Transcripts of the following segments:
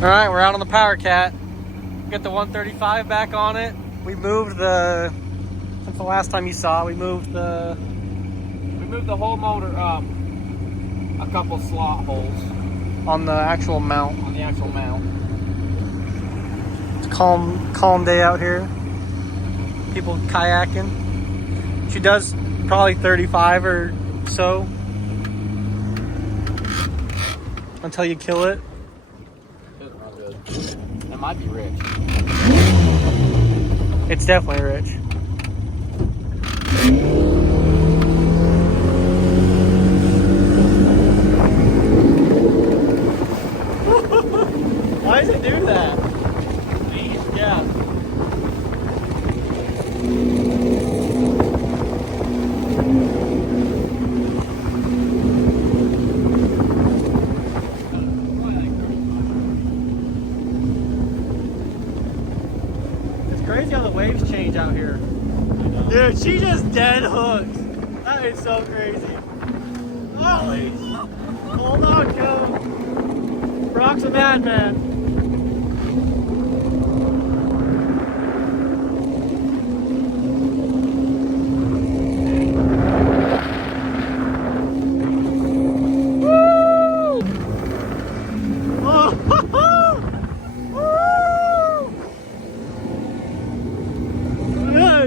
All right, we're out on the Powercat. Got the 135 back on it. We moved since the last time you saw, we moved the whole motor up a couple slot holes on the actual mount. on the actual mount. It's a calm day out here. People kayaking. She does probably 35 or so until you kill it. Doesn't run good. It might be rich. It's definitely rich. Why does it do that? Yeah. It's crazy how the waves change out here. Dude, she just dead hooked. That is so crazy. Holy! Hold on, Joe. Brock's a madman.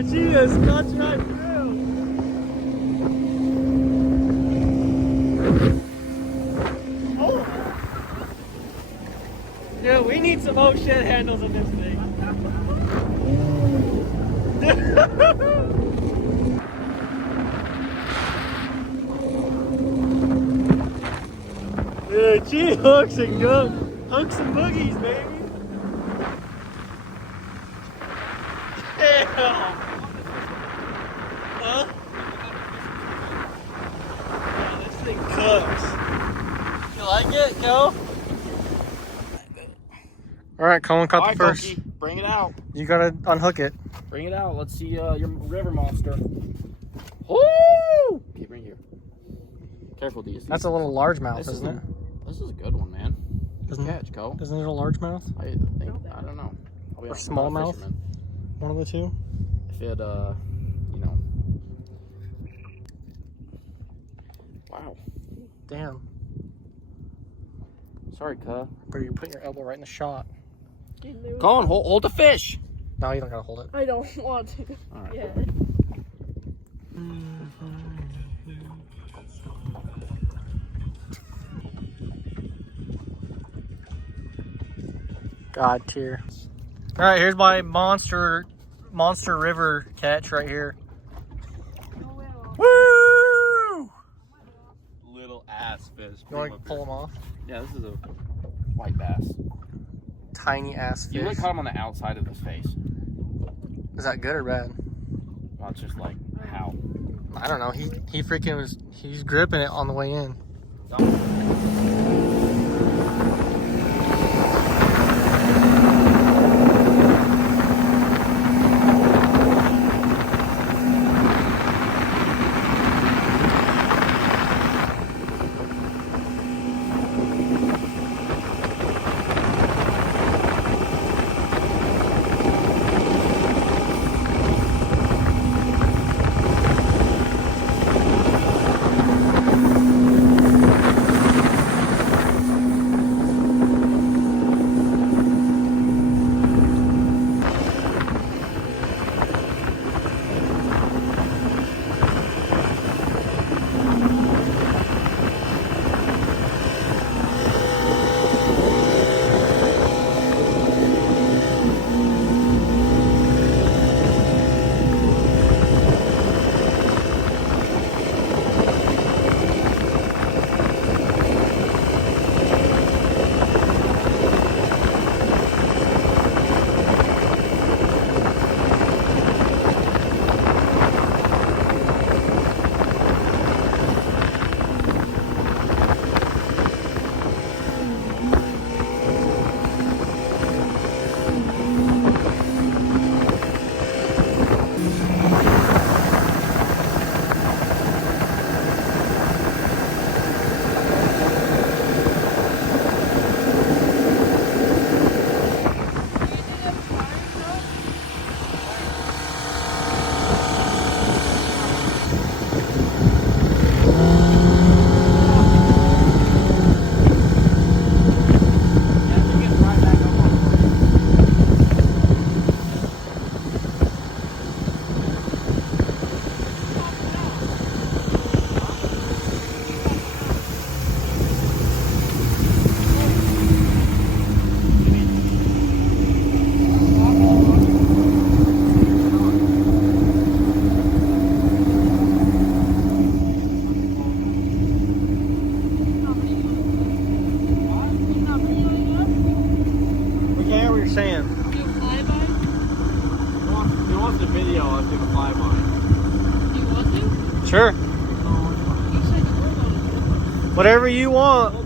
She just cuts right through. Oh. Dude, we need some old shit handles in this thing. Dude, she hooks and boogies, baby. Damn. Huh? Yeah, this thing cooks. You like it, Joe? All right, Colin caught the first. Koki, bring it out. You gotta unhook it. Bring it out. Let's see your river monster. Woo! Okay, bring it here. Careful, these. That's a little largemouth, isn't it? This is a good one, man. Doesn't Catch, Cole. Isn't it a largemouth? I don't know. Or smallmouth? One of the two. If it, you know. Wow. Damn. Sorry, cuh. But you're putting your elbow right in the shot. Colin, hold the fish. No, you don't gotta hold it. I don't want to. All right. Yeah. God tier. All right, here's my monster river catch right here. Woo! Little ass fish. You want to pull him off? Yeah, this is a white bass. Tiny ass fish. You really caught him on the outside of his face. Is that good or bad? Well, it's just like, how? I don't know. He freaking he's gripping it on the way in. video, I was gonna fly by. Do you want to? Sure. You said you were going to. Whatever you want.